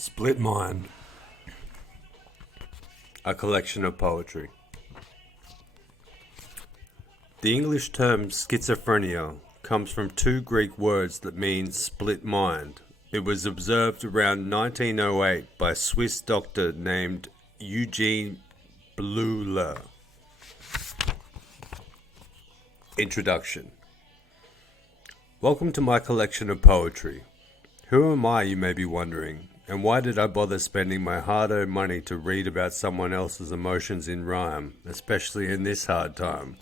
Split Mind, a collection of poetry. The English term schizophrenia comes from two Greek words that mean split mind. It was observed around 1908 by a Swiss doctor named Eugene Bleuler. Introduction. Welcome to my collection of poetry. Who am I, you may be wondering, and why did I bother spending my hard-earned money to read about someone else's emotions in rhyme, especially in this hard time?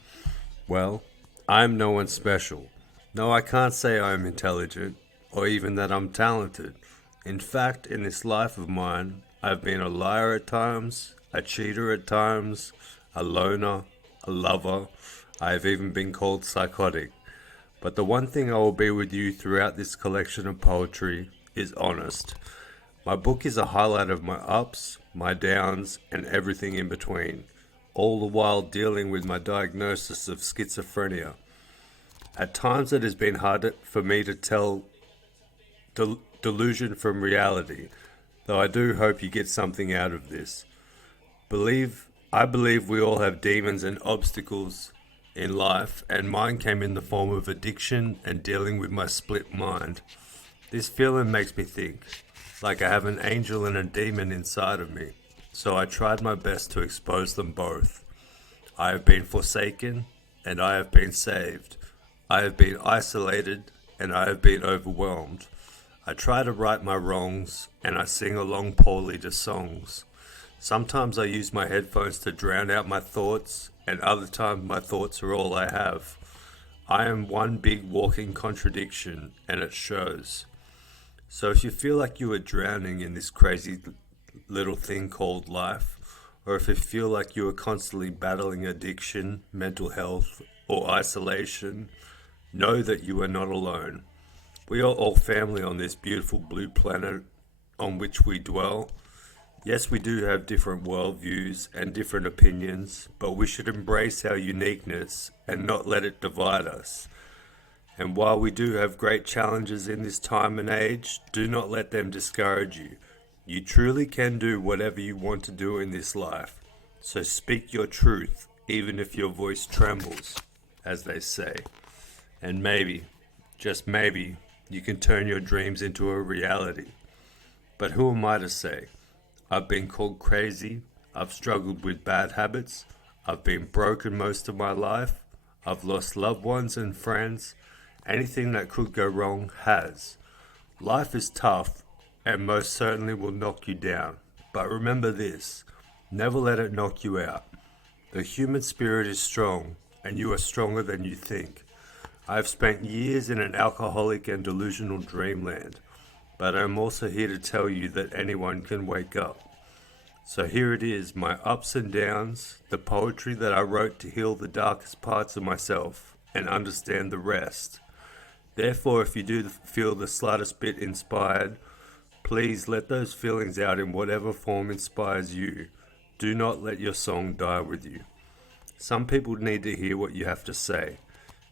Well, I'm no one special. No, I can't say I'm intelligent, or even that I'm talented. In fact, in this life of mine, I've been a liar at times, a cheater at times, a loner, a lover. I have even been called psychotic. But the one thing I will be with you throughout this collection of poetry is honest. My book is a highlight of my ups, my downs, and everything in between, all the while dealing with my diagnosis of schizophrenia. At times it has been hard for me to tell delusion from reality, though I do hope you get something out of this. I believe we all have demons and obstacles in life, and mine came in the form of addiction and dealing with my split mind. This feeling makes me think, like I have an angel and a demon inside of me, so I tried my best to expose them both. I have been forsaken, and I have been saved. I have been isolated, and I have been overwhelmed. I try to right my wrongs, and I sing along poorly to songs. Sometimes I use my headphones to drown out my thoughts, and other times my thoughts are all I have. I am one big walking contradiction, and it shows. So if you feel like you are drowning in this crazy little thing called life, or if you feel like you are constantly battling addiction, mental health, or isolation, know that you are not alone. We are all family on this beautiful blue planet on which we dwell. Yes, we do have different worldviews and different opinions, but we should embrace our uniqueness and not let it divide us. And while we do have great challenges in this time and age, do not let them discourage you. You truly can do whatever you want to do in this life. So speak your truth, even if your voice trembles, as they say. And maybe, just maybe, you can turn your dreams into a reality. But who am I to say? I've been called crazy, I've struggled with bad habits, I've been broken most of my life, I've lost loved ones and friends. Anything that could go wrong has. Life is tough and most certainly will knock you down. But remember this, never let it knock you out. The human spirit is strong and you are stronger than you think. I have spent years in an alcoholic and delusional dreamland. But I'm also here to tell you that anyone can wake up. So here it is, my ups and downs, the poetry that I wrote to heal the darkest parts of myself and understand the rest. Therefore, if you do feel the slightest bit inspired, please let those feelings out in whatever form inspires you. Do not let your song die with you. Some people need to hear what you have to say.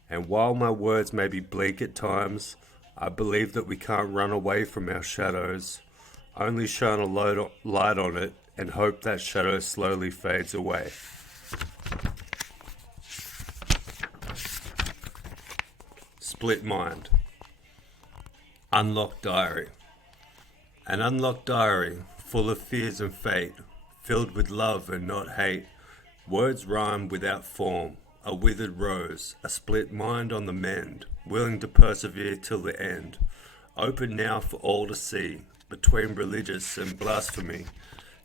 And while my words may be bleak at times, I believe that we can't run away from our shadows, only shine a light on it and hope that shadow slowly fades away. Split Mind. Unlocked Diary. An unlocked diary, full of fears and fate, filled with love and not hate. Words rhyme without form, a withered rose, a split mind on the mend, willing to persevere till the end. Open now for all to see, between religious and blasphemy.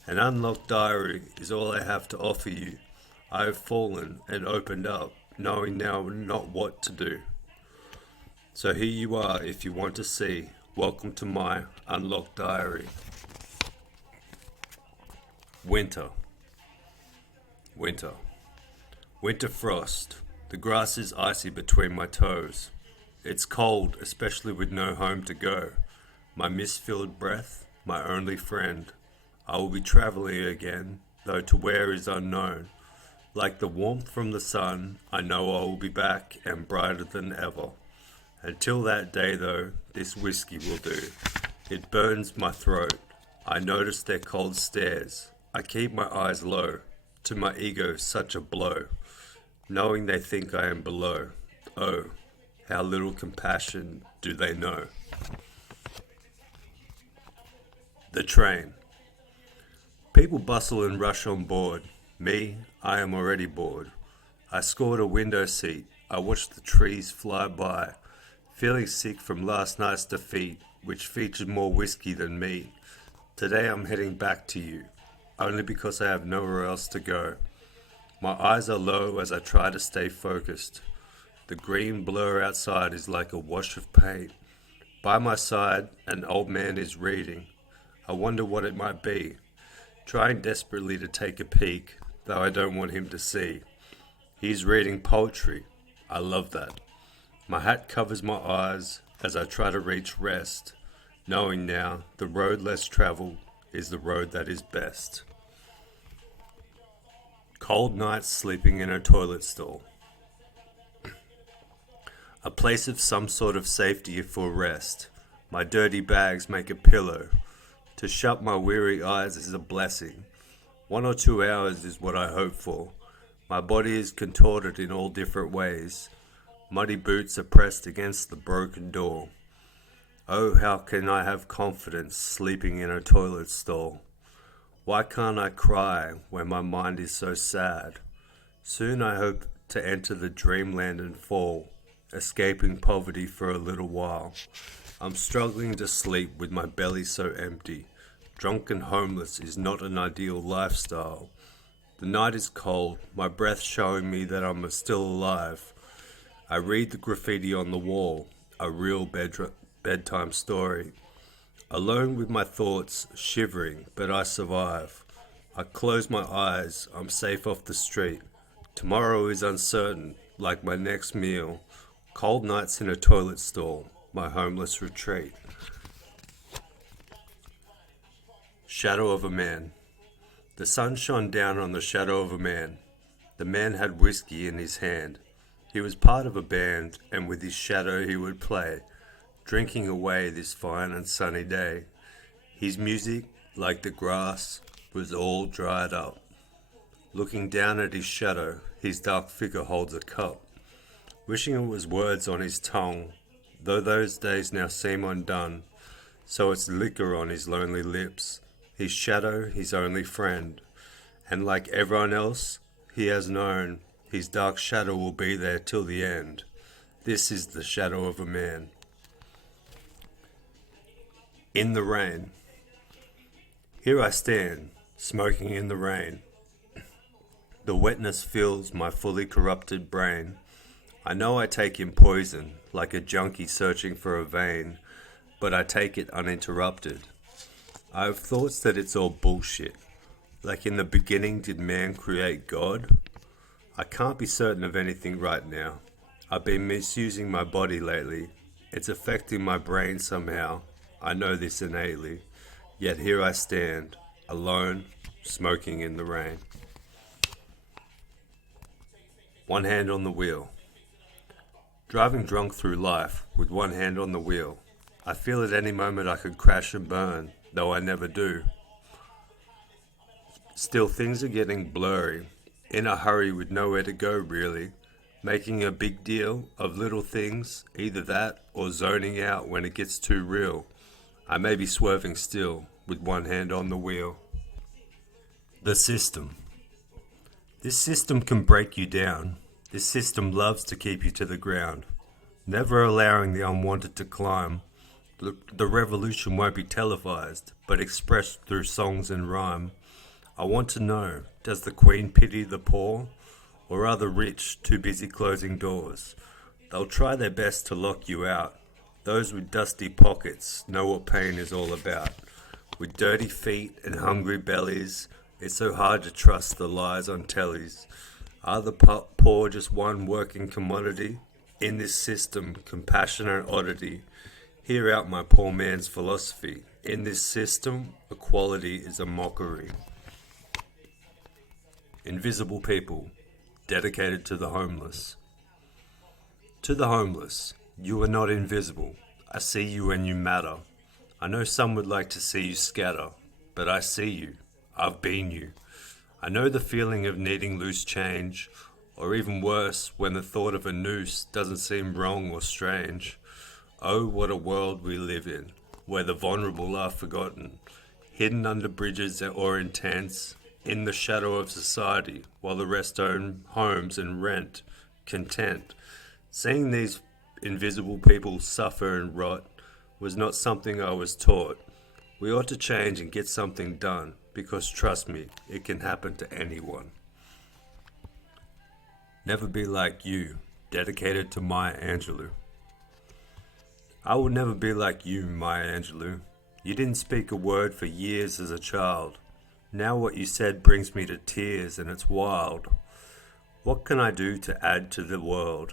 An unlocked diary is all I have to offer you. I have fallen and opened up, knowing now not what to do. So here you are if you want to see. Welcome to my unlocked diary. Winter. Winter frost. The grass is icy between my toes. It's cold, especially with no home to go. My mist-filled breath, my only friend. I will be traveling again, though to where is unknown. Like the warmth from the sun, I know I will be back and brighter than ever. Until that day, though, this whiskey will do. It burns my throat. I notice their cold stares. I keep my eyes low. To my ego, such a blow. Knowing they think I am below. Oh, how little compassion do they know. The train. People bustle and rush on board. Me, I am already bored. I scored a window seat. I watched the trees fly by, feeling sick from last night's defeat, which featured more whiskey than me. Today I'm heading back to you, only because I have nowhere else to go. My eyes are low as I try to stay focused. The green blur outside is like a wash of paint. By my side, an old man is reading. I wonder what it might be. Trying desperately to take a peek, though I don't want him to see. He's reading poetry. I love that. My hat covers my eyes as I try to reach rest, knowing now the road less traveled is the road that is best. Cold nights sleeping in a toilet stall. A place of some sort of safety for rest. My dirty bags make a pillow. To shut my weary eyes is a blessing. 1 or 2 hours is what I hope for. My body is contorted in all different ways. Muddy boots are pressed against the broken door. Oh, how can I have confidence sleeping in a toilet stall? Why can't I cry when my mind is so sad? Soon I hope to enter the dreamland and fall, escaping poverty for a little while. I'm struggling to sleep with my belly so empty. Drunk and homeless is not an ideal lifestyle. The night is cold, my breath showing me that I'm still alive. I read the graffiti on the wall, a real bedtime story. Alone with my thoughts, shivering, but I survive. I close my eyes, I'm safe off the street. Tomorrow is uncertain, like my next meal. Cold nights in a toilet stall, my homeless retreat. Shadow of a man. The sun shone down on the shadow of a man. The man had whiskey in his hand. He was part of a band, and with his shadow he would play, drinking away this fine and sunny day. His music, like the grass, was all dried up. Looking down at his shadow, his dark figure holds a cup, wishing it was words on his tongue, though those days now seem undone, so it's liquor on his lonely lips. His shadow, his only friend, and like everyone else he has known, his dark shadow will be there till the end. This is the shadow of a man. In the rain. Here I stand, smoking in the rain. The wetness fills my fully corrupted brain. I know I take in poison, like a junkie searching for a vein, but I take it uninterrupted. I have thoughts that it's all bullshit. Like in the beginning, did man create God? I can't be certain of anything right now. I've been misusing my body lately. It's affecting my brain somehow. I know this innately. Yet here I stand, alone, smoking in the rain. One hand on the wheel. Driving drunk through life with one hand on the wheel. I feel at any moment I could crash and burn, though I never do. Still, things are getting blurry, in a hurry with nowhere to go really, making a big deal of little things, either that or zoning out when it gets too real. I may be swerving still, with one hand on the wheel. The system. This system can break you down. This system loves to keep you to the ground, never allowing the unwanted to climb. The revolution won't be televised, but expressed through songs and rhyme. I want to know, does the Queen pity the poor? Or are the rich too busy closing doors? They'll try their best to lock you out. Those with dusty pockets know what pain is all about. With dirty feet and hungry bellies, it's so hard to trust the lies on tellies. Are the poor just one working commodity? In this system, compassion and oddity. Hear out my poor man's philosophy. In this system, equality is a mockery. Invisible people, dedicated to the homeless. To the homeless, you are not invisible. I see you and you matter. I know some would like to see you scatter, but I see you. I've been you. I know the feeling of needing loose change, or even worse, when the thought of a noose doesn't seem wrong or strange. Oh, what a world we live in, where the vulnerable are forgotten, hidden under bridges or in tents, in the shadow of society, while the rest own homes and rent, content. Seeing these invisible people suffer and rot was not something I was taught. We ought to change and get something done, because trust me, it can happen to anyone. Never be like you, dedicated to Maya Angelou. I will never be like you, Maya Angelou. You didn't speak a word for years as a child. Now what you said brings me to tears, and it's wild. What can I do to add to the world?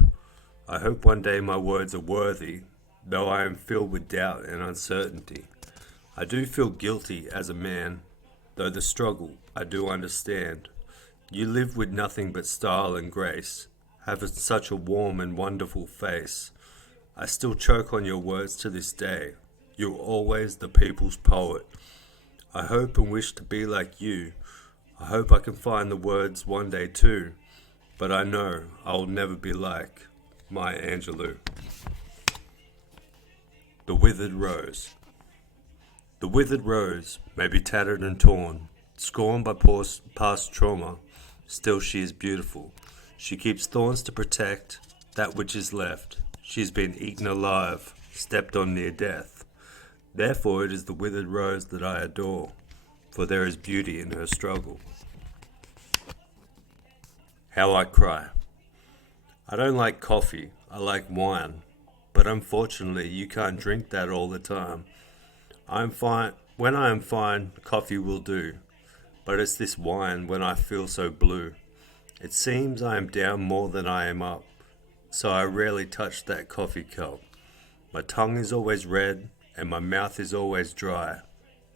I hope one day my words are worthy, though I am filled with doubt and uncertainty. I do feel guilty as a man, though the struggle I do understand. You live with nothing but style and grace, have such a warm and wonderful face. I still choke on your words to this day. You're always the people's poet. I hope and wish to be like you. I hope I can find the words one day too, but I know I'll never be like Maya Angelou. The Withered Rose. The withered rose may be tattered and torn, scorned by past trauma, still she is beautiful. She keeps thorns to protect that which is left. She's been eaten alive, stepped on near death. Therefore it is the withered rose that I adore, for there is beauty in her struggle. How I cry. I don't like coffee, I like wine, but unfortunately you can't drink that all the time. I'm fine. When I am fine, coffee will do, but it's this wine when I feel so blue. It seems I am down more than I am up, so I rarely touch that coffee cup. My tongue is always red, and my mouth is always dry.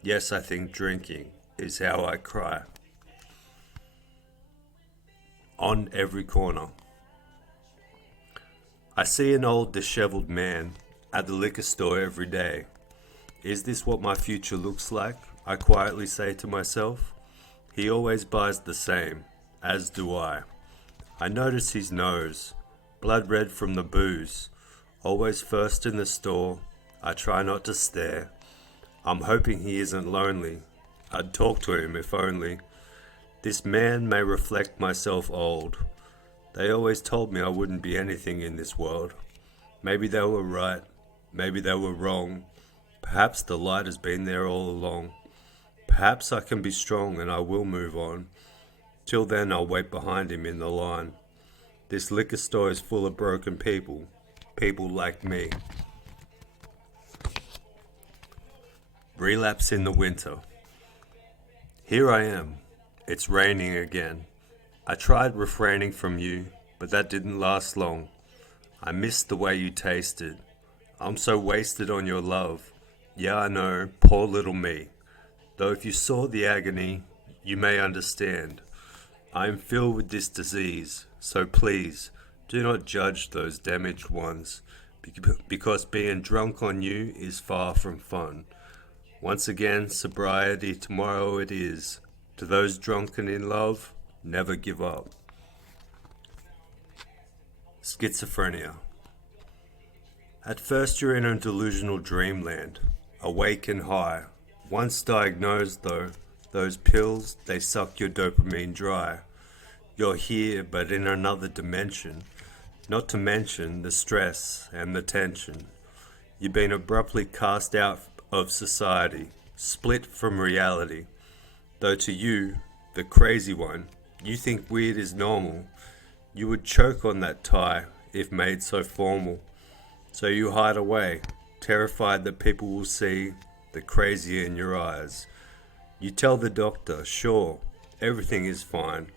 Yes, I think drinking is how I cry. On every corner. I see an old disheveled man at the liquor store every day. Is this what my future looks like? I quietly say to myself. He always buys the same, as do I. I notice his nose, blood red from the booze. Always first in the store, I try not to stare. I'm hoping he isn't lonely. I'd talk to him if only. This man may reflect myself old. They always told me I wouldn't be anything in this world. Maybe they were right, maybe they were wrong. Perhaps the light has been there all along. Perhaps I can be strong and I will move on. Till then I'll wait behind him in the line. This liquor store is full of broken people. People like me. Relapse in the winter. Here I am. It's raining again. I tried refraining from you, but that didn't last long. I missed the way you tasted. I'm so wasted on your love. Yeah, I know, poor little me. Though if you saw the agony, you may understand. I am filled with this disease, so please, do not judge those damaged ones, because being drunk on you is far from fun. Once again, sobriety tomorrow it is. To those drunken in love, never give up. Schizophrenia. At first you're in a delusional dreamland, awake and high. Once diagnosed though, those pills, they suck your dopamine dry. You're here but in another dimension, not to mention the stress and the tension. You've been abruptly cast out of society, split from reality. Though to you, the crazy one, you think weird is normal. You would choke on that tie if made so formal. So you hide away, terrified that people will see the crazy in your eyes. You tell the doctor, sure, everything is fine,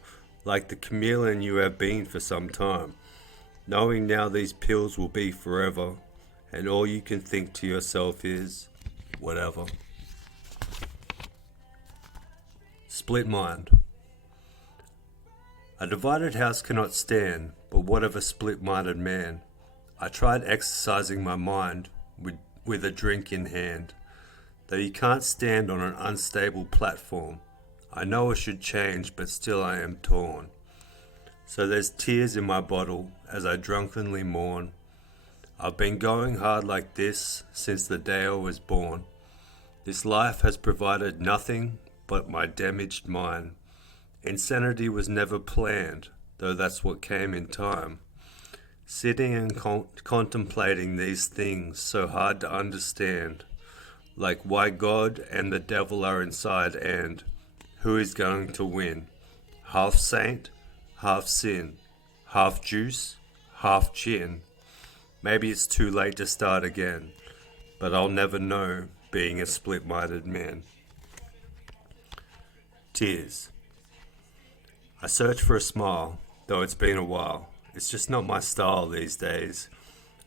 like the chameleon you have been for some time, knowing now these pills will be forever, and all you can think to yourself is, whatever. Split mind. A divided house cannot stand, but what of a split-minded man? I tried exercising my mind with a drink in hand. Though you can't stand on an unstable platform, I know I should change, but still I am torn. So there's tears in my bottle as I drunkenly mourn. I've been going hard like this since the day I was born. This life has provided nothing but my damaged mind. Insanity was never planned, though that's what came in time. Sitting and contemplating these things so hard to understand, like why God and the devil are inside and who is going to win. Half saint, half sin, half juice, half gin. Maybe it's too late to start again, but I'll never know being a split-minded man. Tears. I search for a smile, though it's been a while. It's just not my style these days.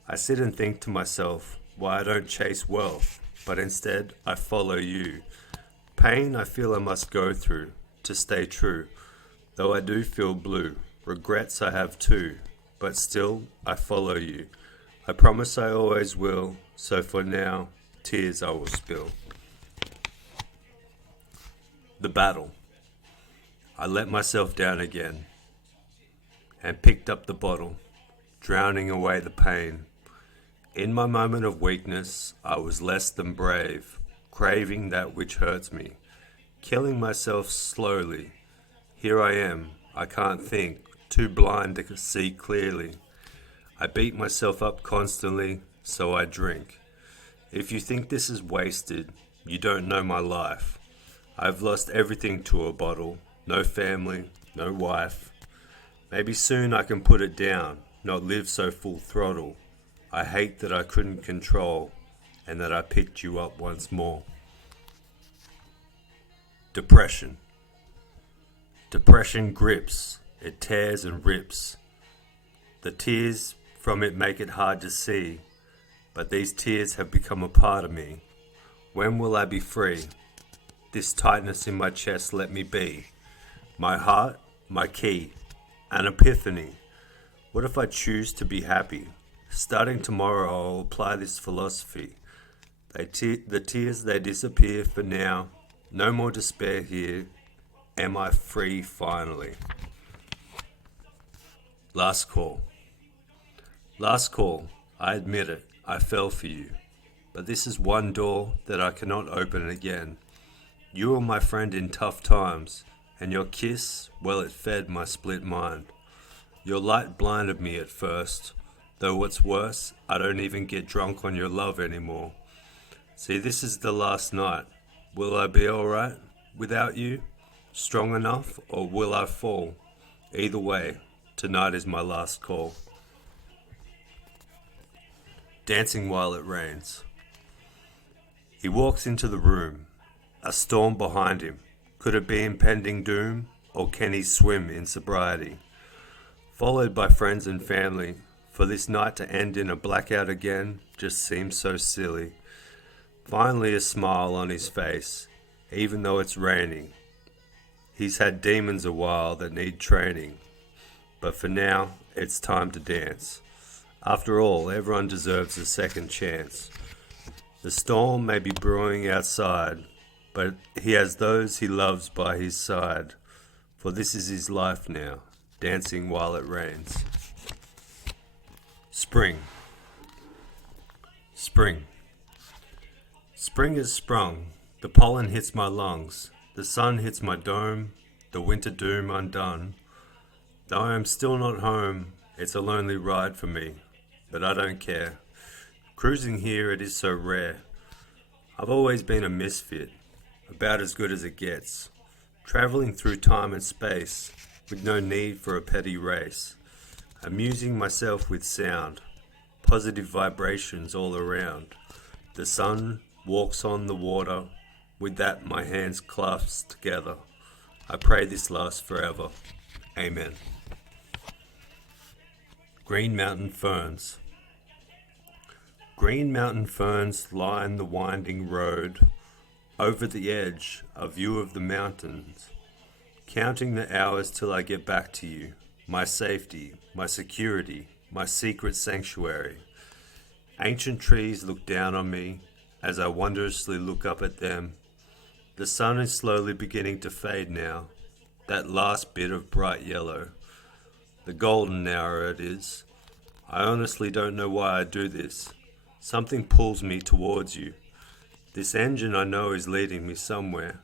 I sit and think to myself why I don't chase wealth, but instead I follow you. Pain I feel I must go through to stay true, though I do feel blue. Regrets I have too, but still I follow you. I promise I always will, so for now, tears I will spill. The battle. I let myself down again and picked up the bottle, drowning away the pain. In my moment of weakness, I was less than brave, craving that which hurts me, killing myself slowly. Here I am, I can't think, too blind to see clearly. I beat myself up constantly, so I drink. If you think this is wasted, you don't know my life. I've lost everything to a bottle, no family, no wife. Maybe soon I can put it down, not live so full throttle. I hate that I couldn't control, and that I picked you up once more. Depression. Depression grips, it tears and rips. The tears from it make it hard to see, but these tears have become a part of me. When will I be free? This tightness in my chest let me be. My heart, my key, an epiphany. What if I choose to be happy? Starting tomorrow I'll apply this philosophy. The tears they disappear for now. No more despair here. Am I free finally? Last call. Last call. I admit it. I fell for you. But this is one door that I cannot open again. You were my friend in tough times, and your kiss, well, it fed my split mind. Your light blinded me at first, though what's worse, I don't even get drunk on your love anymore. See, this is the last night. Will I be alright without you? Strong enough, or will I fall? Either way, tonight is my last call. Dancing while it rains. He walks into the room, a storm behind him. Could it be impending doom, or can he swim in sobriety? Followed by friends and family, for this night to end in a blackout again just seems so silly. Finally a smile on his face, even though it's raining. He's had demons a while that need training, but for now, it's time to dance. After all, everyone deserves a second chance. The storm may be brewing outside, but he has those he loves by his side, for this is his life now, dancing while it rains. Spring. Spring. Spring has sprung, the pollen hits my lungs, the sun hits my dome, the winter doom undone. Though I am still not home, it's a lonely ride for me, but I don't care. Cruising here, it is so rare. I've always been a misfit, about as good as it gets, travelling through time and space, with no need for a petty race, amusing myself with sound, positive vibrations all around. The sun walks on the water, with that my hands clasped together. I pray this lasts forever. Amen. Green Mountain Ferns. Green mountain ferns line the winding road. Over the edge, a view of the mountains. Counting the hours till I get back to you. My safety, my security, my secret sanctuary. Ancient trees look down on me, as I wondrously look up at them. The sun is slowly beginning to fade now, that last bit of bright yellow. The golden hour it is. I honestly don't know why I do this. Something pulls me towards you. This engine I know is leading me somewhere.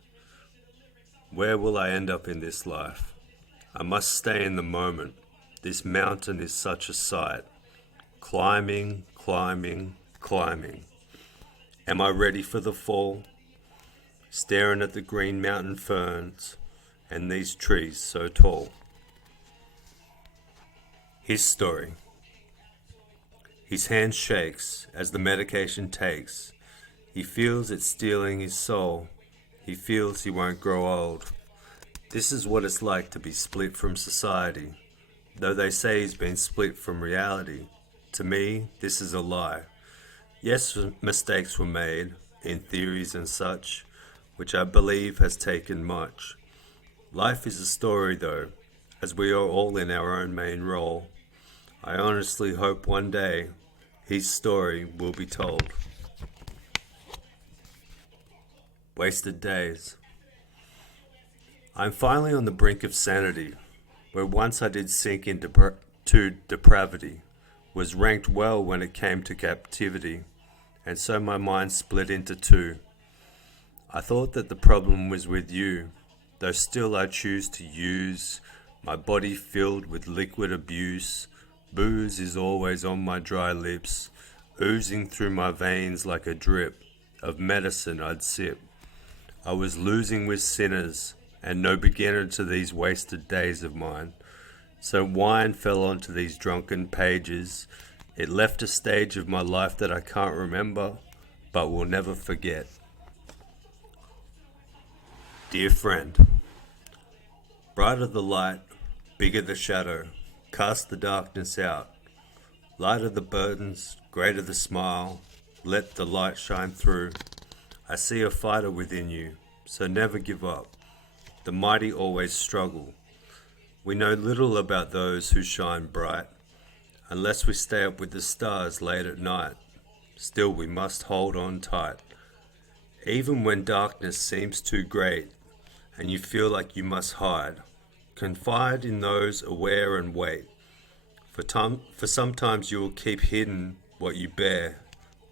Where will I end up in this life? I must stay in the moment. This mountain is such a sight. Climbing, climbing, climbing. Am I ready for the fall? Staring at the green mountain ferns and these trees so tall. His story. His hand shakes as the medication takes. He feels it stealing his soul. He feels he won't grow old. This is what it's like to be split from society. Though they say he's been split from reality, to me, this is a lie. Yes, mistakes were made, in theories and such, which I believe has taken much. Life is a story though, as we are all in our own main role. I honestly hope one day, his story will be told. Wasted days. I'm finally on the brink of sanity, where once I did sink into depravity, was ranked well when it came to captivity, and so my mind split into two. I thought that the problem was with you, though still I choose to use my body filled with liquid abuse. Booze is always on my dry lips, oozing through my veins like a drip of medicine I'd sip. I was losing with sinners, and no beginner to these wasted days of mine. So wine fell onto these drunken pages. It left a stage of my life that I can't remember, but will never forget. Dear friend, brighter the light, bigger the shadow, cast the darkness out. Lighter the burdens, greater the smile, let the light shine through. I see a fighter within you, so never give up. The mighty always struggle. We know little about those who shine bright, unless we stay up with the stars late at night. Still we must hold on tight. Even when darkness seems too great, and you feel like you must hide, confide in those aware and wait. For sometimes you will keep hidden what you bear,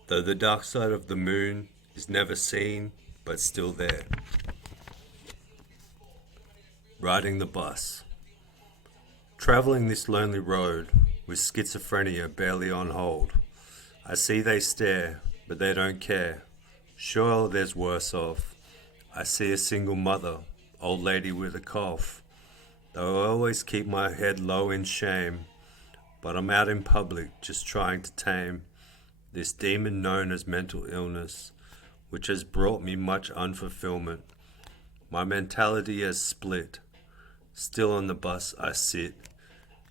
though the dark side of the moon is never seen, but still there. Riding the bus. Traveling this lonely road with schizophrenia barely on hold. I see they stare, but they don't care. Sure, there's worse off. I see a single mother, old lady with a cough. Though I always keep my head low in shame, but I'm out in public just trying to tame this demon known as mental illness, which has brought me much unfulfillment. My mentality has split. Still on the bus I sit,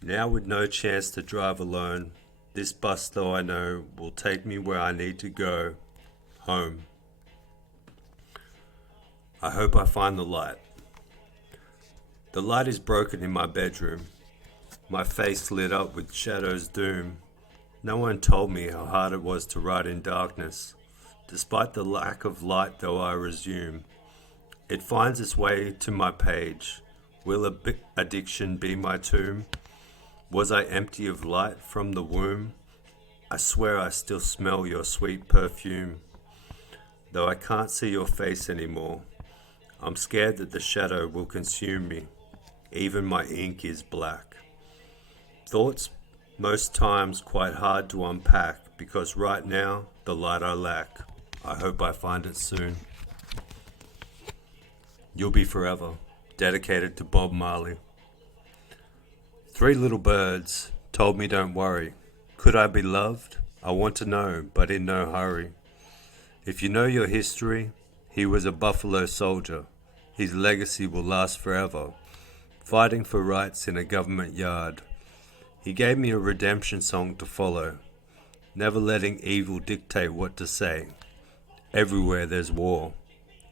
now with no chance to drive alone. This bus, though I know, will take me where I need to go, home. I hope I find the light. The light is broken in my bedroom, my face lit up with shadow's doom. No one told me how hard it was to ride in darkness. Despite the lack of light though I resume, it finds its way to my page. Will addiction be my tomb? Was I empty of light from the womb? I swear I still smell your sweet perfume. Though I can't see your face anymore, I'm scared that the shadow will consume me. Even my ink is black. Thoughts most times quite hard to unpack, because right now the light I lack. I hope I find it soon. You'll Be Forever, dedicated to Bob Marley. 3 little birds told me don't worry. Could I be loved? I want to know, but in no hurry. If you know your history, he was a buffalo soldier. His legacy will last forever, fighting for rights in a government yard. He gave me a redemption song to follow, never letting evil dictate what to say. Everywhere there's war.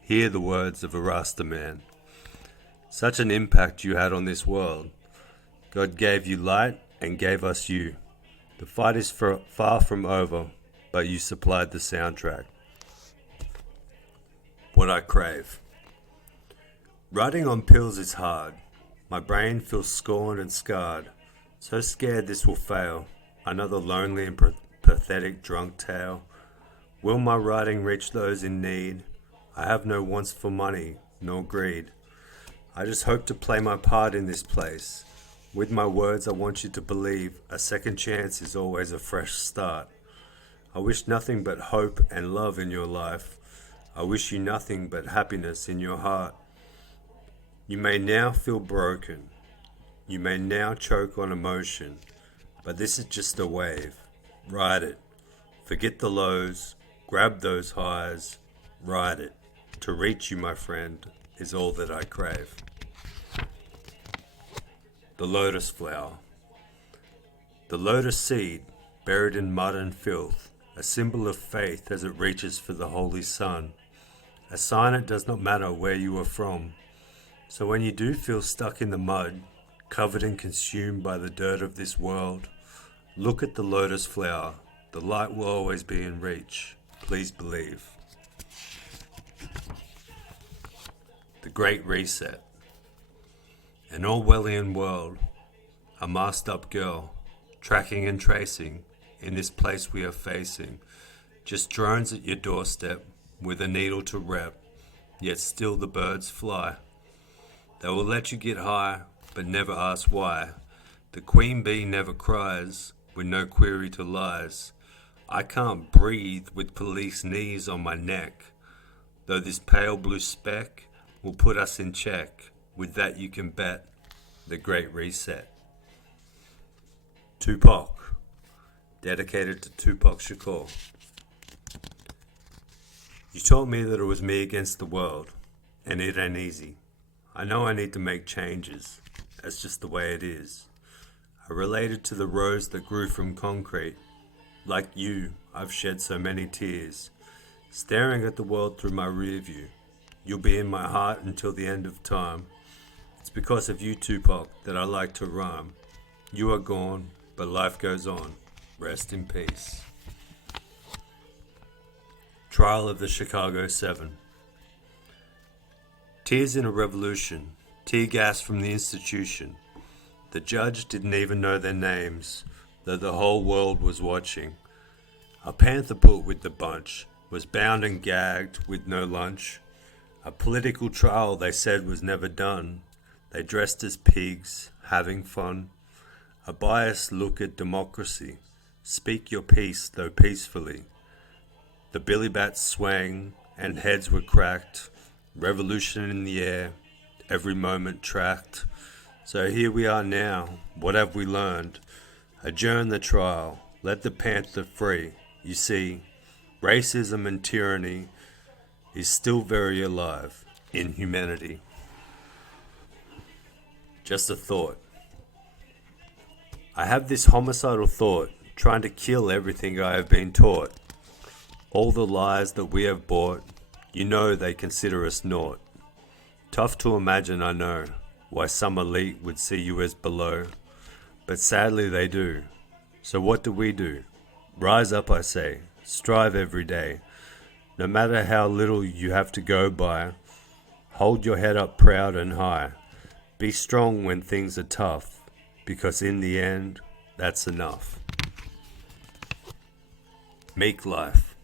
Hear the words of a Rasta man. Such an impact you had on this world. God gave you light and gave us you. The fight is far from over, but you supplied the soundtrack. what I crave. Writing on pills is hard. My brain feels scorned and scarred. So scared this will fail. Another lonely and pathetic drunk tale. Will my writing reach those in need? I have no wants for money, nor greed. I just hope to play my part in this place. With my words I want you to believe a second chance is always a fresh start. I wish nothing but hope and love in your life. I wish you nothing but happiness in your heart. You may now feel broken. You may now choke on emotion. But this is just a wave. Ride it. Forget the lows. Grab those highs. Ride it. To reach you, my friend, is all that I crave. The lotus flower. The lotus seed, buried in mud and filth, a symbol of faith as it reaches for the holy sun. A sign it does not matter where you are from. So when you do feel stuck in the mud, covered and consumed by the dirt of this world, look at the lotus flower. The light will always be in reach. Please believe. The Great Reset. An Orwellian world, a masked up girl, tracking and tracing, in this place we are facing, just drones at your doorstep, with a needle to rep, yet still the birds fly. They will let you get high, but never ask why. The queen bee never cries, with no query to lies. I can't breathe with police knees on my neck, though this pale blue speck will put us in check. With that you can bet. The Great Reset. Tupac. Dedicated to Tupac Shakur. You told me that it was me against the world, and it ain't easy. I know I need to make changes. That's just the way it is. I related to the rose that grew from concrete. Like you, I've shed so many tears, staring at the world through my rear view. You'll be in my heart until the end of time. It's because of you, Tupac, that I like to rhyme. You are gone, but life goes on. Rest in peace. Trial of the Chicago 7. Tears in a revolution. Tear gas from the institution. The judge didn't even know their names, though the whole world was watching. A panther put with the bunch was bound and gagged with no lunch. A political trial they said was never done. They dressed as pigs, having fun. A biased look at democracy. Speak your piece, though peacefully. The billy bats swang, and heads were cracked. Revolution in the air, every moment tracked. So here we are now. What have we learned? Adjourn the trial. Let the panther free. You see, racism and tyranny is still very alive in humanity. Just a thought. I have this homicidal thought, trying to kill everything I have been taught. All the lies that we have bought, you know they consider us naught. Tough to imagine, I know, why some elite would see you as below. But sadly they do. So what do? Rise up, I say. Strive every day. No matter how little you have to go by, hold your head up proud and high. Be strong when things are tough, because in the end, that's enough. Meek life.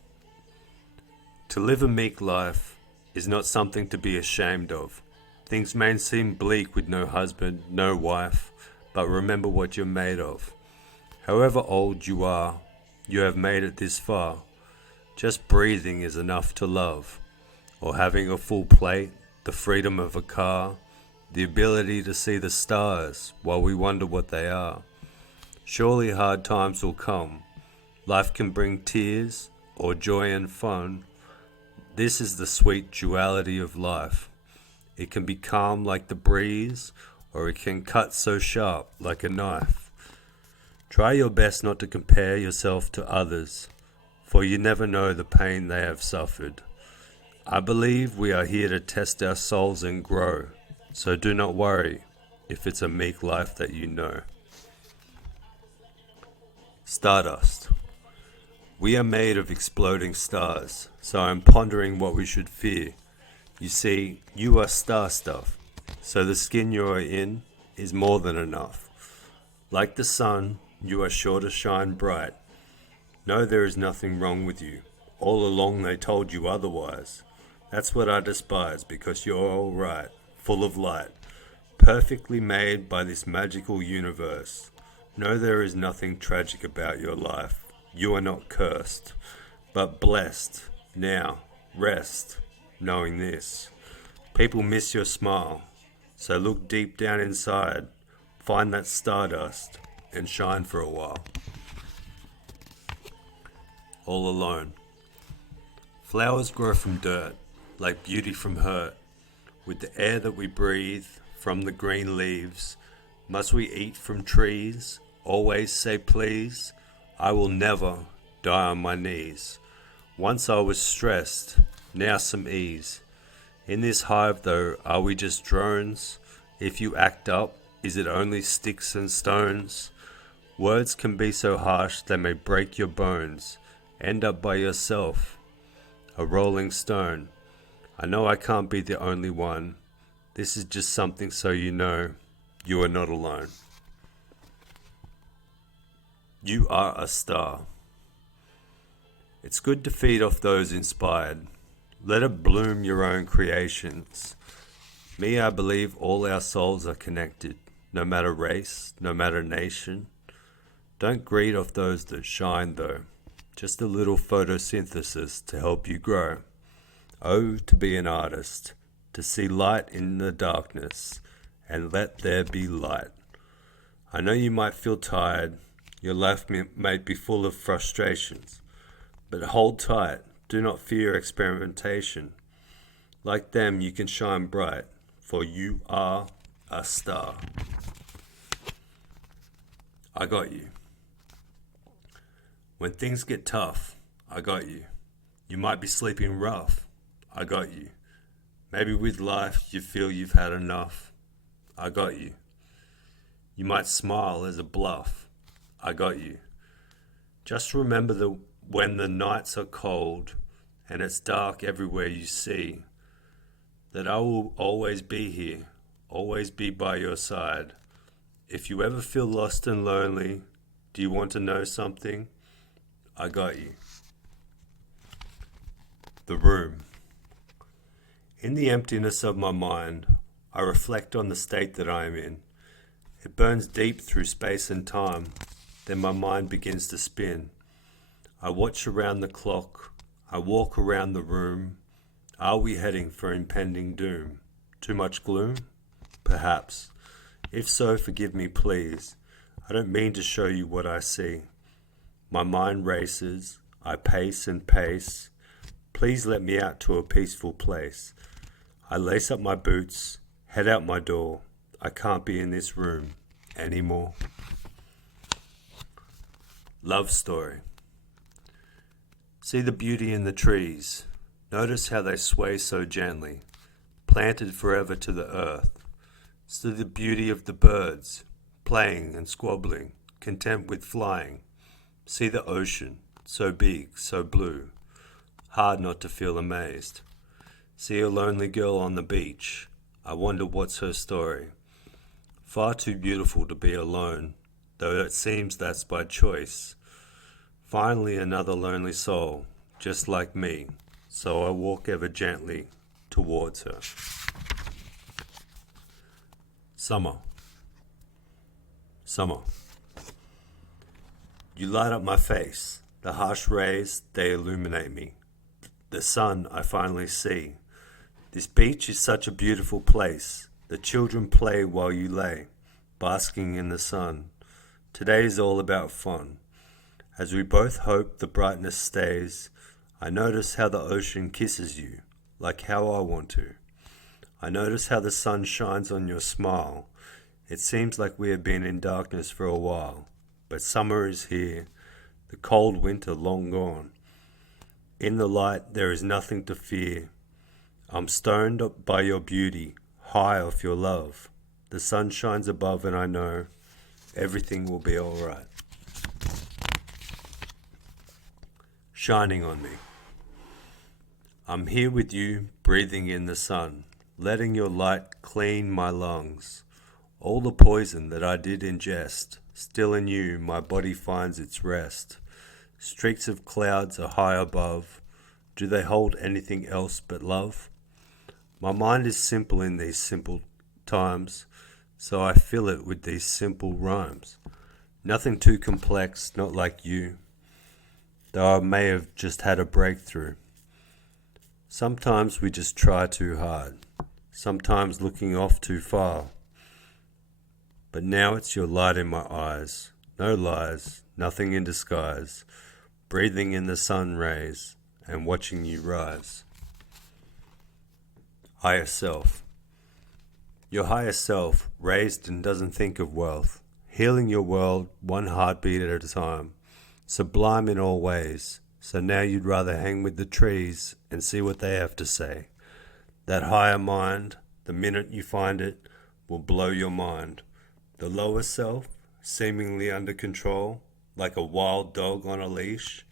To live a meek life is not something to be ashamed of. Things may seem bleak with no husband, no wife, but remember what you're made of. However old you are, you have made it this far. Just breathing is enough to love, or having a full plate, the freedom of a car, the ability to see the stars while we wonder what they are. Surely hard times will come. Life can bring tears or joy and fun. This is the sweet duality of life. It can be calm like the breeze, or it can cut so sharp like a knife. Try your best not to compare yourself to others, for you never know the pain they have suffered. I believe we are here to test our souls and grow, so do not worry if it's a meek life that you know. Stardust. We are made of exploding stars, so I'm pondering what we should fear. You see, you are star stuff, so the skin you are in is more than enough. Like the sun, you are sure to shine bright. No, there is nothing wrong with you. All along they told you otherwise. That's what I despise, because you're all right, full of light, perfectly made by this magical universe. No, there is nothing tragic about your life. You are not cursed, but blessed. Now, rest, knowing this. People miss your smile, so look deep down inside, find that stardust, and shine for a while. All alone. Flowers grow from dirt, like beauty from hurt. With the air that we breathe, from the green leaves, must we eat from trees? Always say please? I will never die on my knees. Once I was stressed, now some ease. In this hive though, are we just drones? If you act up, is it only sticks and stones? Words can be so harsh they may break your bones. End up by yourself, a rolling stone. I know I can't be the only one. This is just something so you know, you are not alone. You are a star. It's good to feed off those inspired. Let it bloom your own creations. Me, I believe all our souls are connected, no matter race, no matter nation. Don't greed off those that shine though. Just a little photosynthesis to help you grow. Oh, to be an artist, to see light in the darkness, and let there be light. I know you might feel tired, your life may be full of frustrations, but hold tight, do not fear experimentation. Like them you can shine bright, for you are a star. I got you. When things get tough, I got you. You might be sleeping rough, I got you. Maybe with life you feel you've had enough, I got you. You might smile as a bluff, I got you. Just remember that when the nights are cold and it's dark everywhere you see, that I will always be here, always be by your side. If you ever feel lost and lonely, do you want to know something? I got you. The room. In the emptiness of my mind, I reflect on the state that I am in. It burns deep through space and time, then my mind begins to spin. I watch around the clock, I walk around the room. Are we heading for impending doom? Too much gloom? Perhaps. If so, forgive me please. I don't mean to show you what I see. My mind races, I pace and pace. Please let me out to a peaceful place. I lace up my boots, head out my door. I can't be in this room anymore. Love story. See the beauty in the trees. Notice how they sway so gently, planted forever to the earth. See the beauty of the birds, playing and squabbling, content with flying. See the ocean, so big, so blue, hard not to feel amazed. See a lonely girl on the beach, I wonder what's her story. Far too beautiful to be alone, though it seems that's by choice. Finally another lonely soul, just like me, so I walk ever gently towards her. Summer. Summer. You light up my face, the harsh rays, they illuminate me. The sun I finally see. This beach is such a beautiful place. The children play while you lay, basking in the sun. Today is all about fun. As we both hope the brightness stays, I notice how the ocean kisses you, like how I want to. I notice how the sun shines on your smile. It seems like we have been in darkness for a while, but summer is here, the cold winter long gone. In the light there is nothing to fear. I'm stoned up by your beauty, high off your love. The sun shines above and I know everything will be alright. Shining on me. I'm here with you, breathing in the sun, letting your light clean my lungs. All the poison that I did ingest, still in you my body finds its rest. Streaks of clouds are high above. Do they hold anything else but love? My mind is simple in these simple times, so I fill it with these simple rhymes. Nothing too complex, not like you, though I may have just had a breakthrough. Sometimes we just try too hard, sometimes looking off too far. But now it's your light in my eyes, no lies, nothing in disguise, breathing in the sun rays and watching you rise. Higher self. Your higher self, raised and doesn't think of wealth, healing your world one heartbeat at a time, sublime in all ways. So now you'd rather hang with the trees and see what they have to say. That higher mind, the minute you find it, will blow your mind. The lower self, seemingly under control, like a wild dog on a leash.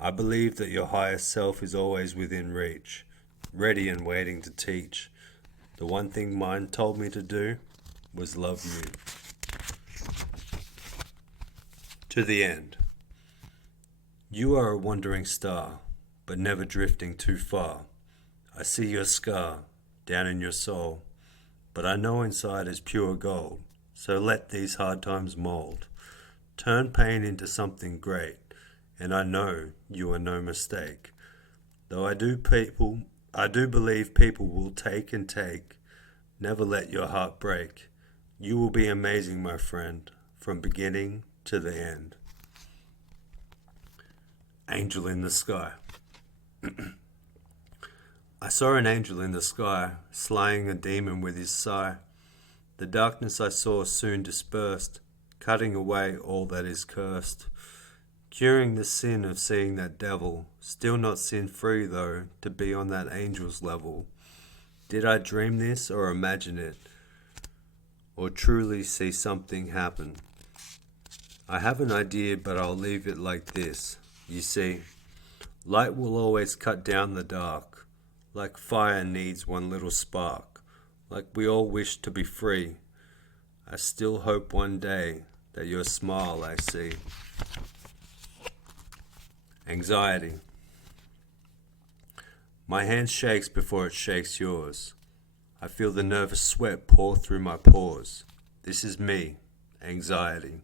I believe that your higher self is always within reach, ready and waiting to teach. The one thing mine told me to do was love you. To the end. You are a wandering star, but never drifting too far. I see your scar down in your soul, but I know inside is pure gold. So let these hard times mold. Turn pain into something great, and I know you are no mistake. Though I do believe people will take and take. Never let your heart break. You will be amazing, my friend, from beginning to the end. Angel in the sky. I saw an angel in the sky, slaying a demon with his sigh. The darkness I saw soon dispersed, cutting away all that is cursed. Curing the sin of seeing that devil, still not sin-free though, to be on that angel's level. Did I dream this or imagine it, or truly see something happen? I have an idea, but I'll leave it like this. You see, light will always cut down the dark, like fire needs one little spark, like we all wish to be free. I still hope one day that your smile I see. Anxiety. My hand shakes before it shakes yours. I feel the nervous sweat pour through my pores. This is me, anxiety.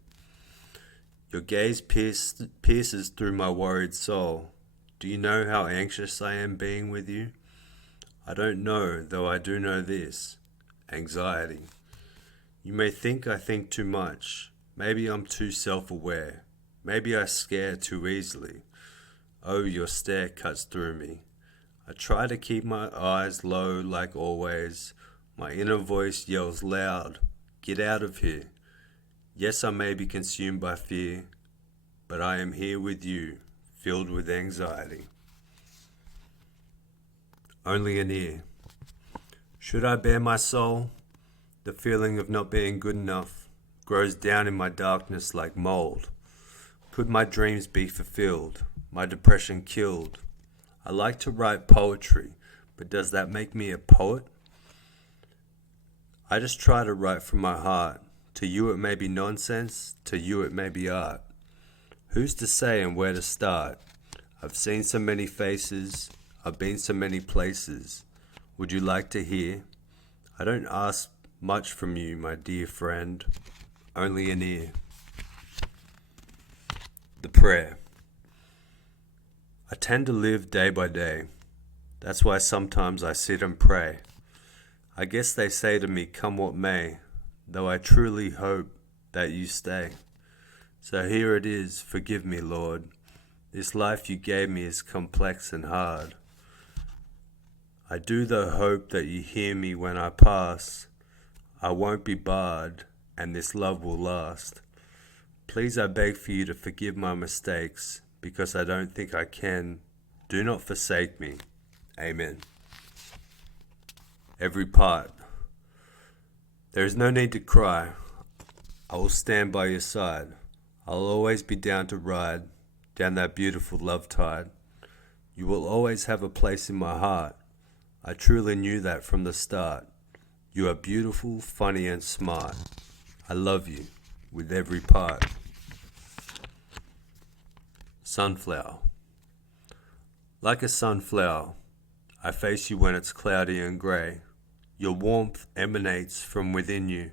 Your gaze pierces through my worried soul. Do you know how anxious I am being with you? I don't know, though I do know this. Anxiety. You may think I think too much. Maybe I'm too self-aware. Maybe I scare too easily. Oh, your stare cuts through me. I try to keep my eyes low like always. My inner voice yells loud, get out of here. Yes, I may be consumed by fear, but I am here with you, filled with anxiety. Only an ear. Should I bare my soul? The feeling of not being good enough grows down in my darkness like mold. Could my dreams be fulfilled, my depression killed? I like to write poetry, but does that make me a poet? I just try to write from my heart. To you it may be nonsense, to you it may be art. Who's to say and where to start? I've seen so many faces, I've been so many places. Would you like to hear? I don't ask much from you, my dear friend, only an ear. The prayer. I tend to live day by day. That's why sometimes I sit and pray. I guess they say to me, come what may, though I truly hope that you stay. So here it is, forgive me, Lord. This life you gave me is complex and hard. I do though hope that you hear me when I pass. I won't be barred, and this love will last. Please, I beg for you to forgive my mistakes, because I don't think I can. Do not forsake me. Amen. Every part. There is no need to cry. I will stand by your side. I'll always be down to ride down that beautiful love tide. You will always have a place in my heart. I truly knew that from the start. You are beautiful, funny, and smart. I love you with every part. Sunflower. Like a sunflower, I face you when it's cloudy and grey. Your warmth emanates from within you.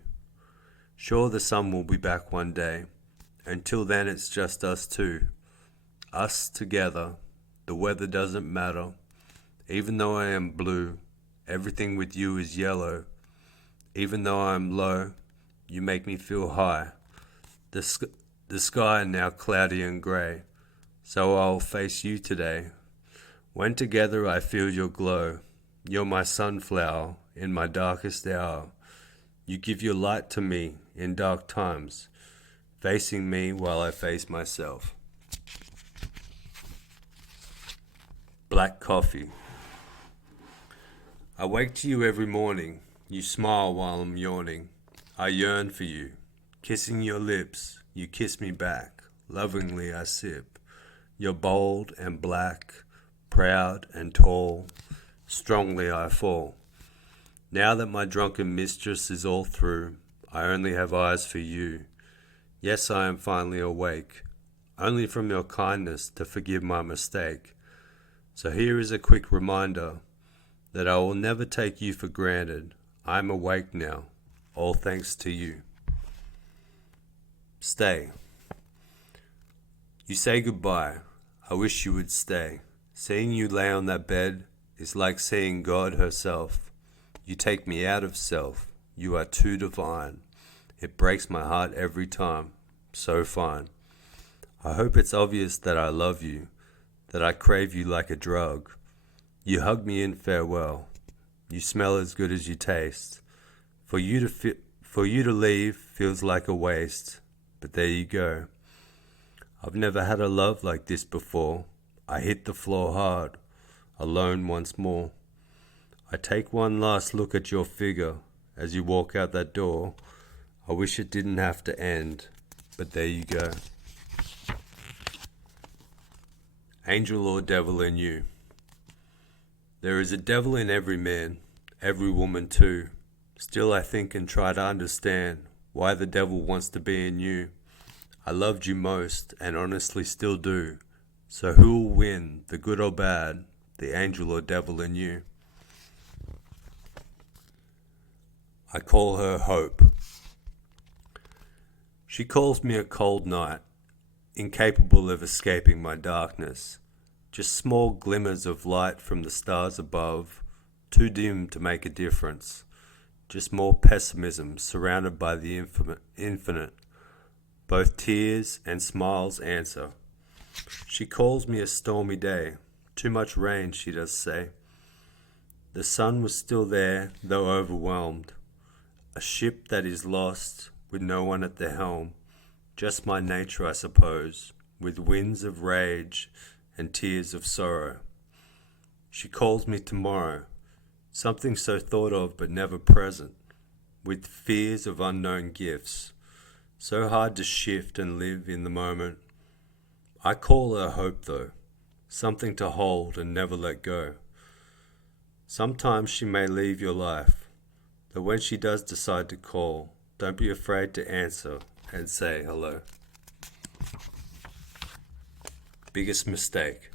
Sure, the sun will be back one day. Until then, it's just us two. Us together. The weather doesn't matter. Even though I am blue, everything with you is yellow. Even though I'm low, you make me feel high. The sky now cloudy and grey, so I'll face you today. When together I feel your glow. You're my sunflower in my darkest hour. You give your light to me in dark times, facing me while I face myself. Black coffee. I wake to you every morning. You smile while I'm yawning. I yearn for you. Kissing your lips, you kiss me back. Lovingly I sip. You're bold and black, proud and tall. Strongly I fall. Now that my drunken mistress is all through, I only have eyes for you. Yes, I am finally awake, only from your kindness to forgive my mistake. So here is a quick reminder that I will never take you for granted. I am awake now, all thanks to you. Stay. You say goodbye. I wish you would stay. Seeing you lay on that bed is like seeing God herself. You take me out of self. You are too divine. It breaks my heart every time. So fine. I hope it's obvious that I love you, that I crave you like a drug. You hug me in farewell. You smell as good as you taste. For you to leave feels like a waste, but there you go. I've never had a love like this before. I hit the floor hard, alone once more. I take one last look at your figure as you walk out that door. I wish it didn't have to end, but there you go. Angel or devil in you. There is a devil in every man, every woman too. Still I think and try to understand why the devil wants to be in you. I loved you most and honestly still do. So who will win, the good or bad, the angel or devil in you? I call her Hope. She calls me a cold night, incapable of escaping my darkness. Just small glimmers of light from the stars above, too dim to make a difference. Just more pessimism surrounded by the infinite. Both tears and smiles answer. She calls me a stormy day. Too much rain, she does say. The sun was still there, though overwhelmed. A ship that is lost, with no one at the helm. Just my nature, I suppose, with winds of rage and tears of sorrow. She calls me tomorrow, something so thought of but never present, with fears of unknown gifts, so hard to shift and live in the moment. I call her hope though, something to hold and never let go. Sometimes she may leave your life, though when she does decide to call, don't be afraid to answer and say hello. Biggest mistake.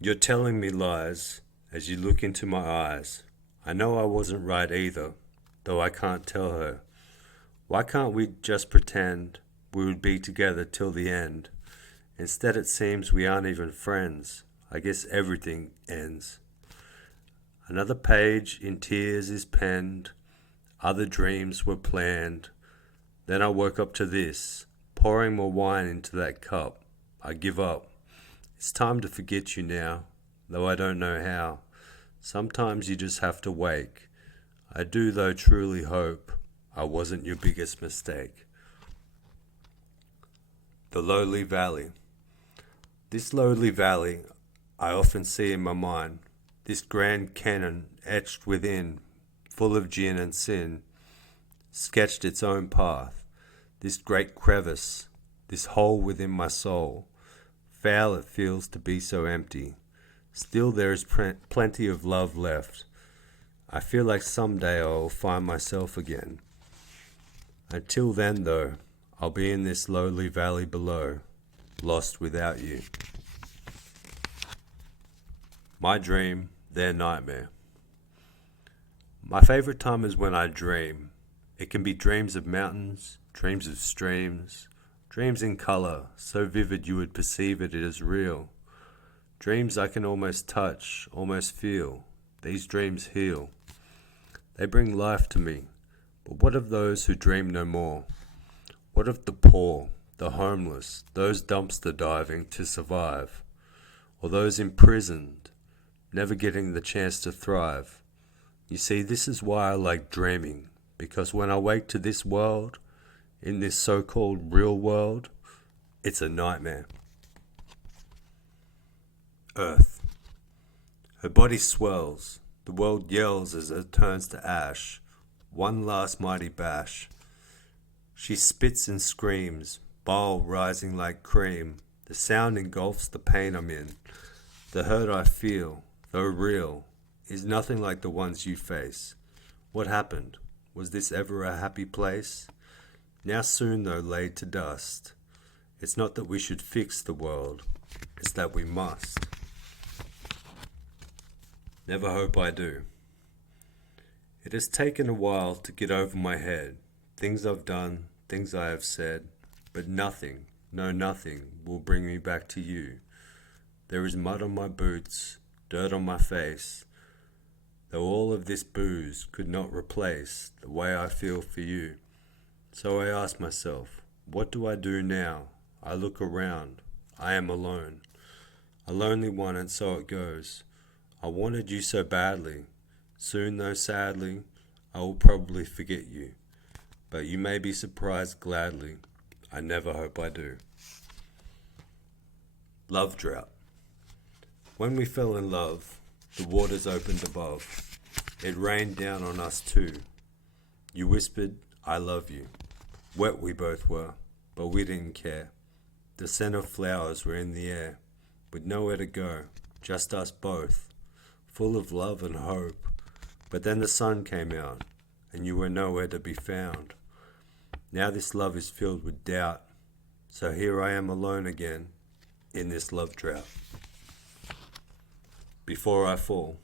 You're telling me lies as you look into my eyes. I know I wasn't right either, though I can't tell her. Why can't we just pretend we would be together till the end? Instead it seems we aren't even friends. I guess everything ends. Another page in tears is penned. Other dreams were planned. Then I woke up to this, pouring more wine into that cup. I give up. It's time to forget you now, though I don't know how. Sometimes you just have to wake. I do though truly hope I wasn't your biggest mistake. The lowly valley. This lowly valley I often see in my mind. This grand canon etched within, full of gin and sin, sketched its own path. This great crevice, this hole within my soul, foul it feels to be so empty. Still there is plenty of love left. I feel like someday I'll find myself again. Until then, though, I'll be in this lowly valley below, lost without you. My dream, their nightmare. My favorite time is when I dream. It can be dreams of mountains, dreams of streams, dreams in color, so vivid you would perceive it as real. Dreams I can almost touch, almost feel. These dreams heal. They bring life to me. But what of those who dream no more? What of the poor, the homeless, those dumpster diving to survive? Or those imprisoned, never getting the chance to thrive? You see, this is why I like dreaming, because when I wake to this world, in this so-called real world, it's a nightmare. Earth. Her body swells, the world yells as it turns to ash, one last mighty bash. She spits and screams, bile rising like cream, the sound engulfs the pain I'm in. The hurt I feel, though real, is nothing like the ones you face. What happened? Was this ever a happy place? Now soon though laid to dust. It's not that we should fix the world, it's that we must. Never hope I do. It has taken a while to get over my head, things I've done, things I have said, but nothing, no nothing, will bring me back to you. There is mud on my boots, dirt on my face, though all of this booze could not replace the way I feel for you. So I ask myself, what do I do now? I look around, I am alone, a lonely one, and so it goes. I wanted you so badly. Soon, though sadly, I will probably forget you. But you may be surprised gladly. I never hope I do. Love drought. When we fell in love, the waters opened above. It rained down on us too. You whispered, I love you. Wet we both were, but we didn't care. The scent of flowers were in the air, with nowhere to go, just us both, full of love and hope. But then the sun came out, and you were nowhere to be found. Now this love is filled with doubt, so here I am alone again, in this love drought. Before I fall.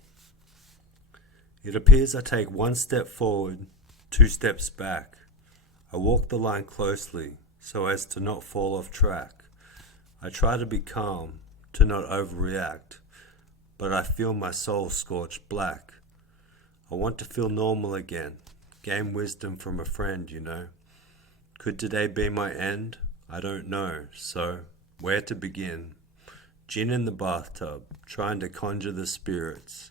It appears I take one step forward, 2 steps back. I walk the line closely, so as to not fall off track. I try to be calm, to not overreact, but I feel my soul scorched black. I want to feel normal again, gain wisdom from a friend, you know. Could today be my end? I don't know, so where to begin? Gin in the bathtub, trying to conjure the spirits.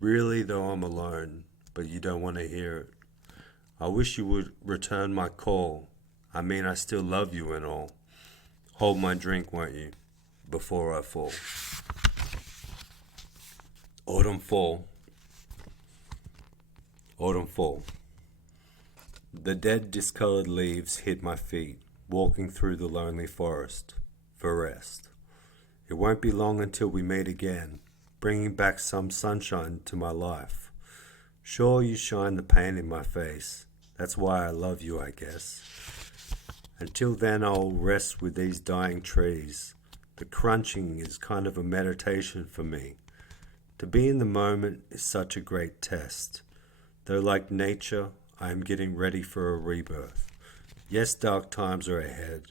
Really, though, I'm alone, but you don't want to hear it. I wish you would return my call. I mean, I still love you and all. Hold my drink, won't you, before I fall. Autumn fall. Autumn fall. The dead discolored leaves hit my feet, walking through the lonely forest, for rest. It won't be long until we meet again, bringing back some sunshine to my life. Sure, you shine the pain in my face, that's why I love you, I guess. Until then I'll rest with these dying trees. The crunching is kind of a meditation for me. To be in the moment is such a great test. Though like nature, I am getting ready for a rebirth. Yes, dark times are ahead,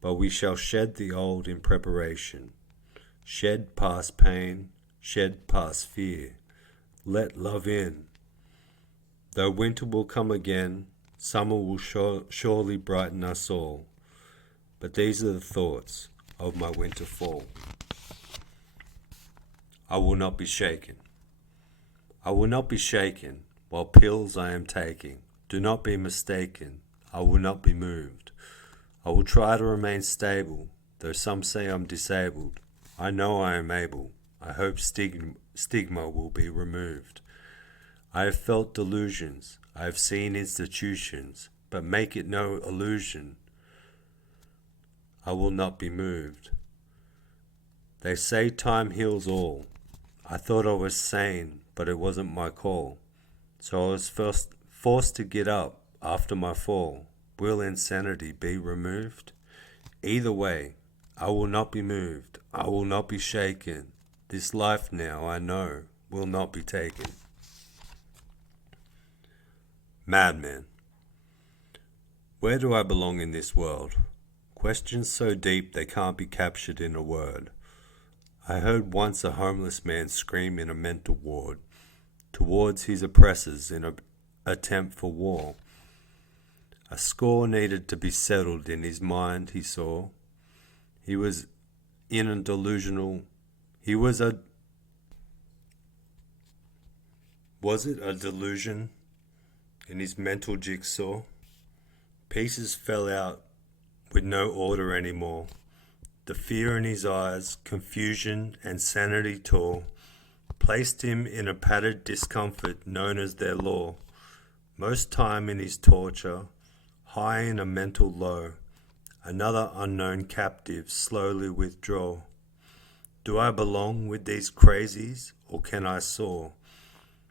but we shall shed the old in preparation. Shed past pain, shed past fear. Let love in. Though winter will come again, summer will surely brighten us all. But these are the thoughts of my winter fall. I will not be shaken. I will not be shaken. While pills I am taking, do not be mistaken, I will not be moved. I will try to remain stable, though some say I'm disabled. I know I am able, I hope stigma will be removed. I have felt delusions, I have seen institutions, but make it no illusion. I will not be moved. They say time heals all. I thought I was sane, but it wasn't my call. So I was first forced to get up after my fall. Will insanity be removed? Either way, I will not be moved. I will not be shaken. This life now, I know, will not be taken. Madman. Where do I belong in this world? Questions so deep they can't be captured in a word. I heard once a homeless man scream in a mental ward towards his oppressors in an attempt for war. A score needed to be settled in his mind, he saw. He was in a delusional... Was it a delusion in his mental jigsaw? Pieces fell out with no order anymore. The fear in his eyes, confusion and sanity tore, placed him in a padded discomfort known as their law. Most time in his torture, high in a mental low, another unknown captive slowly withdraw. Do I belong with these crazies, or can I soar?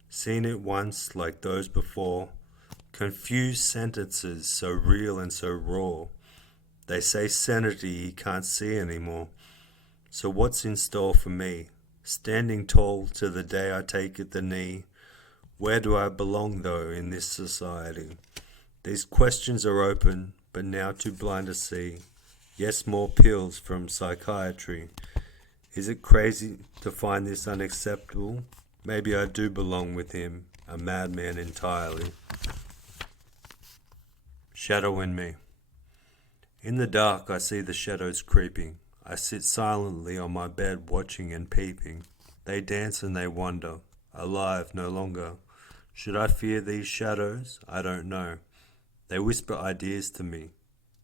Seen it once like those before, confused sentences so real and so raw. They say sanity he can't see anymore. So what's in store for me? Standing tall to the day I take at the knee. Where do I belong though in this society? These questions are open, but now too blind to see. Yes, more pills from psychiatry. Is it crazy to find this unacceptable? Maybe I do belong with him, a madman entirely. Shadow in me. In the dark I see the shadows creeping. I sit silently on my bed watching and peeping. They dance and they wander, alive no longer. Should I fear these shadows? I don't know. They whisper ideas to me,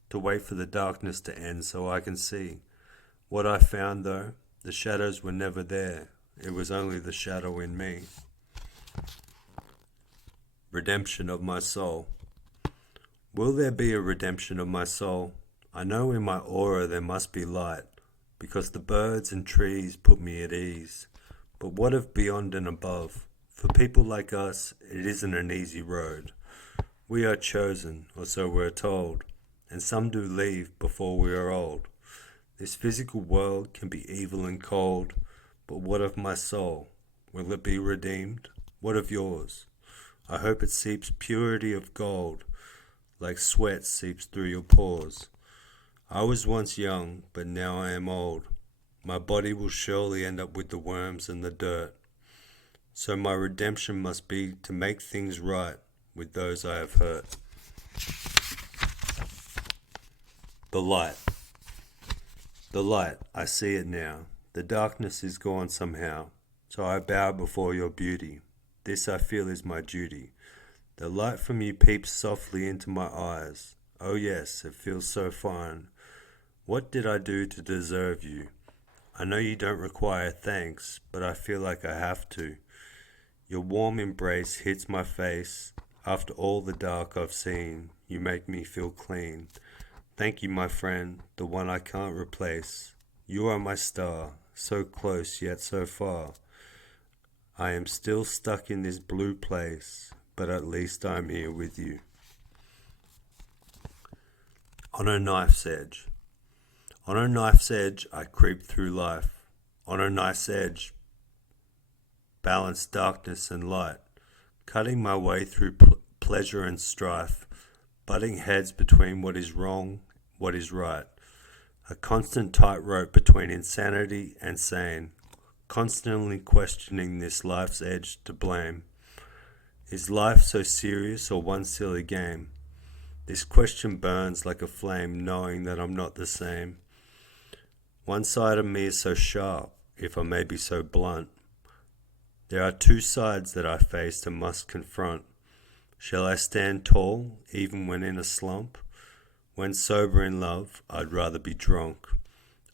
to wait for the darkness to end so I can see. What I found though, the shadows were never there. It was only the shadow in me. Redemption of my soul. Will there be a redemption of my soul? I know in my aura there must be light, because the birds and trees put me at ease. But what of beyond and above? For people like us, it isn't an easy road. We are chosen, or so we're told, and some do leave before we are old. This physical world can be evil and cold, but what of my soul? Will it be redeemed? What of yours? I hope it seeps purity of gold, like sweat seeps through your pores. I was once young, but now I am old. My body will surely end up with the worms and the dirt. So my redemption must be to make things right with those I have hurt. The light. The light, I see it now. The darkness is gone somehow, so I bow before your beauty. This I feel is my duty. The light from you peeps softly into my eyes. Oh yes, it feels so fine. What did I do to deserve you? I know you don't require thanks, but I feel like I have to. Your warm embrace hits my face. After all the dark I've seen, you make me feel clean. Thank you, my friend, the one I can't replace. You are my star, so close yet so far. I am still stuck in this blue place, but at least I'm here with you. On a knife's edge. On a knife's edge, I creep through life. On a knife's edge, balance darkness and light, cutting my way through pleasure and strife, butting heads between what is wrong, what is right, a constant tightrope between insanity and sane, constantly questioning this life's edge to blame. Is life so serious or one silly game? This question burns like a flame, knowing that I'm not the same. One side of me is so sharp, if I may be so blunt. There are two sides that I face and must confront. Shall I stand tall, even when in a slump? When sober in love, I'd rather be drunk.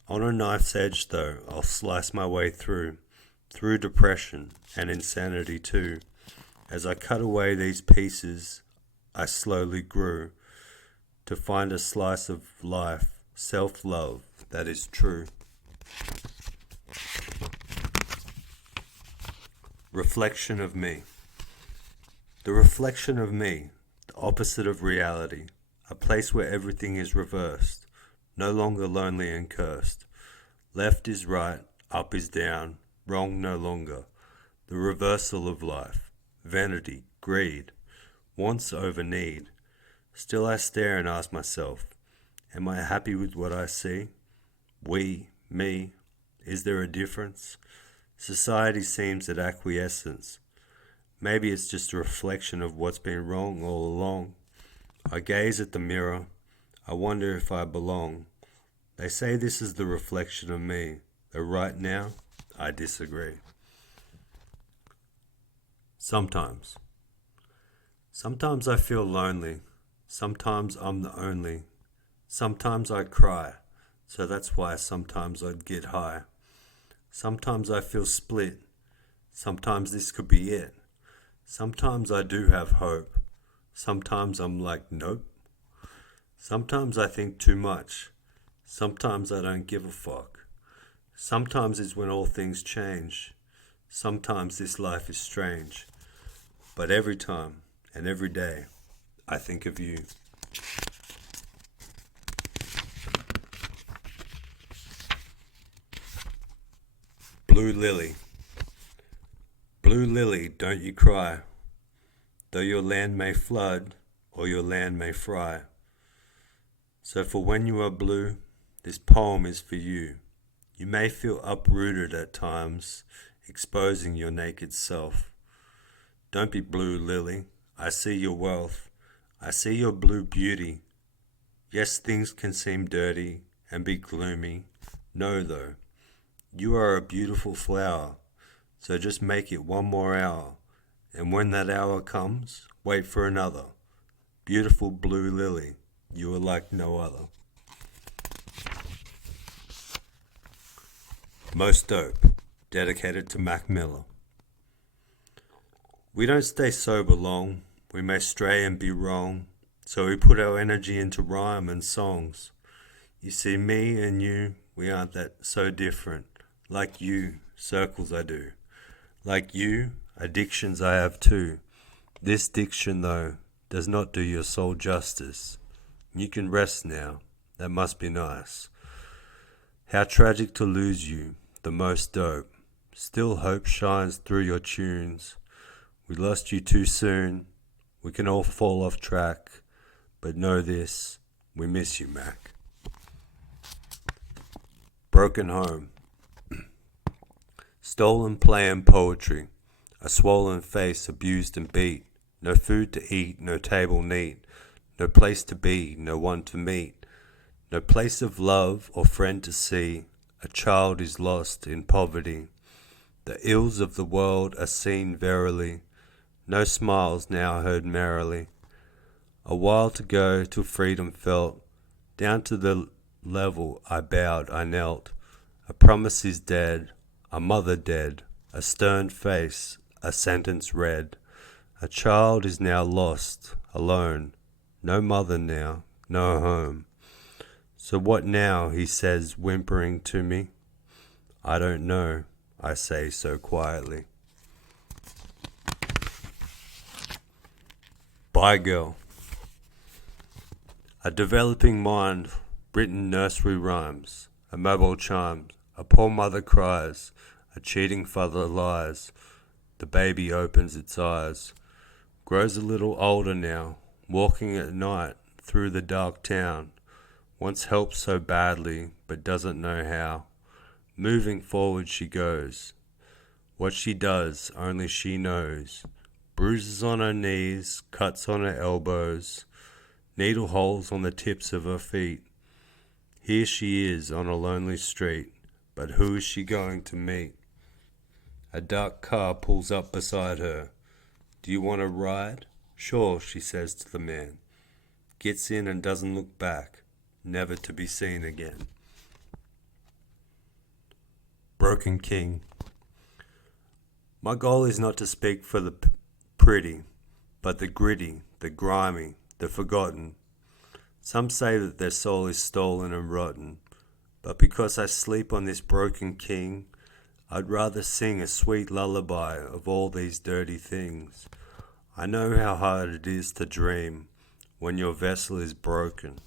On a knife's edge, though, I'll slice my way through depression and insanity too. As I cut away these pieces, I slowly grew to find a slice of life, self-love that is true. Reflection of me. The reflection of me, the opposite of reality, a place where everything is reversed, no longer lonely and cursed. Left is right, up is down, wrong no longer. The reversal of life, vanity, greed, wants over need. Still I stare and ask myself, am I happy with what I see? We, me, is there a difference? Society seems at acquiescence. Maybe it's just a reflection of what's been wrong all along. I gaze at the mirror. I wonder if I belong. They say this is the reflection of me, though right now, I disagree. Sometimes. Sometimes I feel lonely. Sometimes I'm the only. Sometimes I cry, so that's why sometimes I'd get high. Sometimes I feel split. Sometimes this could be it. Sometimes I do have hope. Sometimes I'm like, nope. Sometimes I think too much. Sometimes I don't give a fuck. Sometimes it's when all things change. Sometimes this life is strange. But every time and every day, I think of you. Blue Lily. Blue lily, don't you cry, though your land may flood or your land may fry. So for when you are blue, this poem is for you. You may feel uprooted at times, exposing your naked self. Don't be blue lily, I see your wealth, I see your blue beauty. Yes, things can seem dirty and be gloomy. No though, you are a beautiful flower. So just make it one more hour, and when that hour comes, wait for another. Beautiful blue lily, you are like no other. Most Dope, dedicated to Mac Miller. We don't stay sober long, we may stray and be wrong, so we put our energy into rhyme and songs. You see, me and you, we aren't that so different. Like you, circles I do. Like you, addictions I have too. This diction, though, does not do your soul justice. You can rest now, that must be nice. How tragic to lose you, the most dope. Still hope shines through your tunes. We lost you too soon, we can all fall off track, but know this, we miss you, Mac. Broken home. Stolen play and poetry, a swollen face abused and beat, no food to eat, no table neat, no place to be, no one to meet, no place of love or friend to see, a child is lost in poverty. The ills of the world are seen verily, no smiles now heard merrily. A while to go till freedom felt, down to the level I bowed, I knelt, a promise is dead. A mother dead, a stern face, a sentence read. A child is now lost, alone, no mother now, no home. So what now, he says, whimpering to me? I don't know, I say so quietly. Bye, girl. A developing mind, written nursery rhymes, a mobile chimes, a poor mother cries, a cheating father lies, the baby opens its eyes, grows a little older now, walking at night through the dark town, wants help so badly but doesn't know how, moving forward she goes, what she does only she knows, bruises on her knees, cuts on her elbows, needle holes on the tips of her feet. Here she is on a lonely street, but who is she going to meet? A dark car pulls up beside her. Do you want to ride? Sure, she says to the man. Gets in and doesn't look back, never to be seen again. Broken King. My goal is not to speak for the pretty, but the gritty, the grimy, the forgotten. Some say that their soul is stolen and rotten, but because I sleep on this broken king, I'd rather sing a sweet lullaby of all these dirty things. I know how hard it is to dream when your vessel is broken.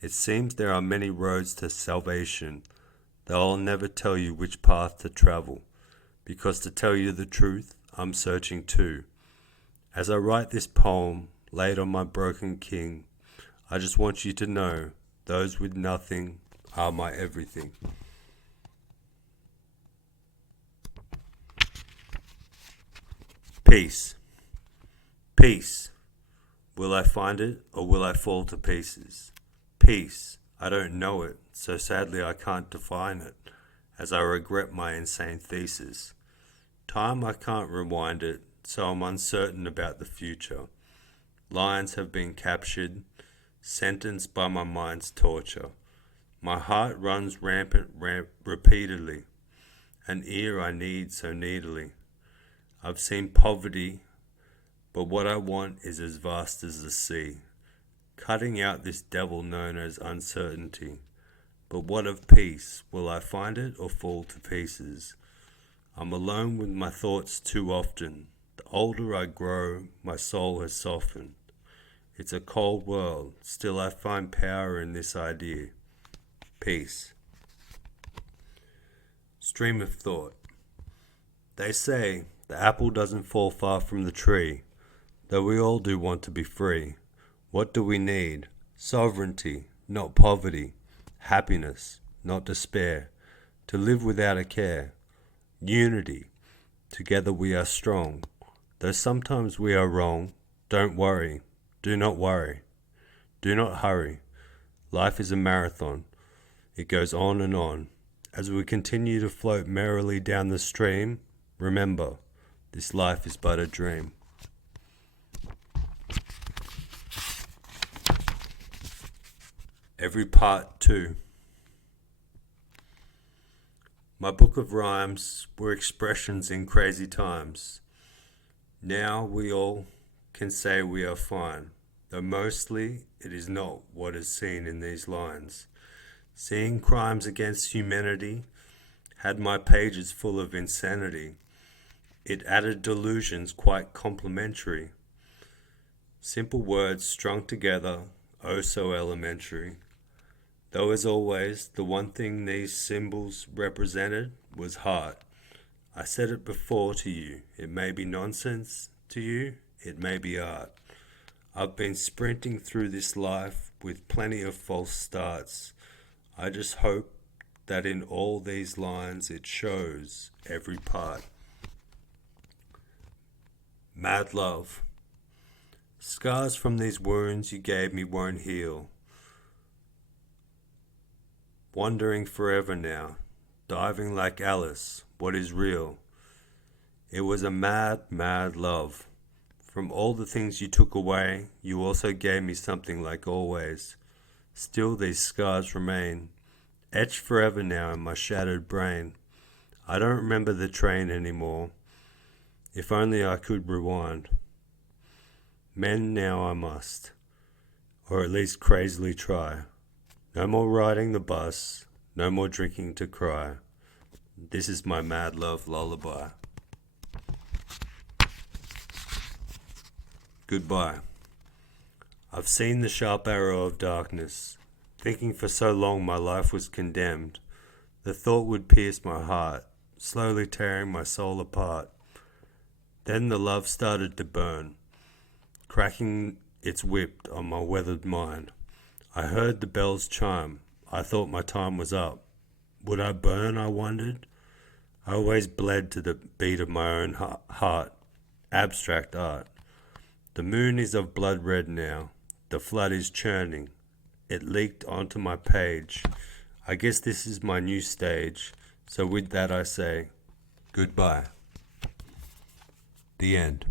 It seems there are many roads to salvation, though I'll never tell you which path to travel, because to tell you the truth, I'm searching too. As I write this poem laid on my broken king, I just want you to know those with nothing are my everything. Peace. Peace. Will I find it or will I fall to pieces? Peace. I don't know it, so sadly I can't define it, as I regret my insane thesis. Time I can't rewind it, so I'm uncertain about the future. Lines have been captured, sentenced by my mind's torture. My heart runs rampant repeatedly, an ear I need so needily. I've seen poverty, but what I want is as vast as the sea, cutting out this devil known as uncertainty. But what of peace? Will I find it or fall to pieces? I'm alone with my thoughts too often. The older I grow, my soul has softened. It's a cold world, still I find power in this idea. Peace. Stream of thought. They say the apple doesn't fall far from the tree, though we all do want to be free. What do we need? Sovereignty, not poverty. Happiness, not despair. To live without a care. Unity. Together we are strong. Though sometimes we are wrong, don't worry. Do not worry. Do not hurry. Life is a marathon. It goes on and on. As we continue to float merrily down the stream, remember, this life is but a dream. Every part 2. My book of rhymes were expressions in crazy times. Now we all can say we are fine, though mostly it is not what is seen in these lines. Seeing crimes against humanity had my pages full of insanity. It added delusions quite complimentary. Simple words strung together, oh so elementary. Though as always, the one thing these symbols represented was heart. I said it before to you, it may be nonsense to you, it may be art. I've been sprinting through this life with plenty of false starts. I just hope that in all these lines it shows every part. Mad love. Scars from these wounds you gave me won't heal. Wandering forever now, diving like Alice, what is real? It was a mad, mad love. From all the things you took away, you also gave me something like always. Still these scars remain, etched forever now in my shattered brain. I don't remember the train anymore. If only I could rewind. Mend now I must, or at least crazily try. No more riding the bus, no more drinking to cry. This is my mad love lullaby. Goodbye. I've seen the sharp arrow of darkness, thinking for so long my life was condemned. The thought would pierce my heart, slowly tearing my soul apart. Then the love started to burn, cracking its whip on my weathered mind. I heard the bells chime. I thought my time was up. Would I burn, I wondered? I always bled to the beat of my own heart. Abstract art. The moon is of blood red now. The flood is churning. It leaked onto my page. I guess this is my new stage. So with that I say, goodbye. The end.